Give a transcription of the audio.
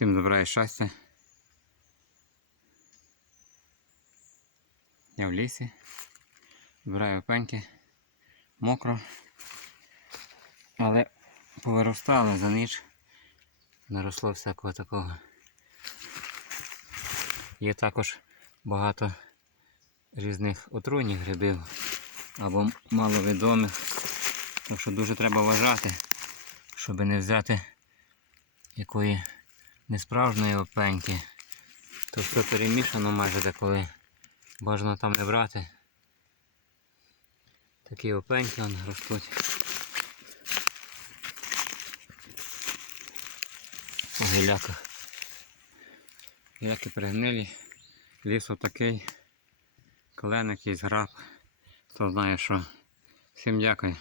Всім добра і щастя. Я в лісі. Збираю опеньки. Мокро. Але повиростало за ніч. Наросло всякого такого. Є також багато різних отруйних грибів або маловідомих. Так що дуже треба вважати, щоб не взяти якої несправжньої опеньки. То все перемішано майже деколи. Бажано там не брати. Такі опеньки вон ростуть. По гіляках. Гіляки перегнилі. Ліс отакий. Клен якийсь граб. Хто знає що. Всім дякую.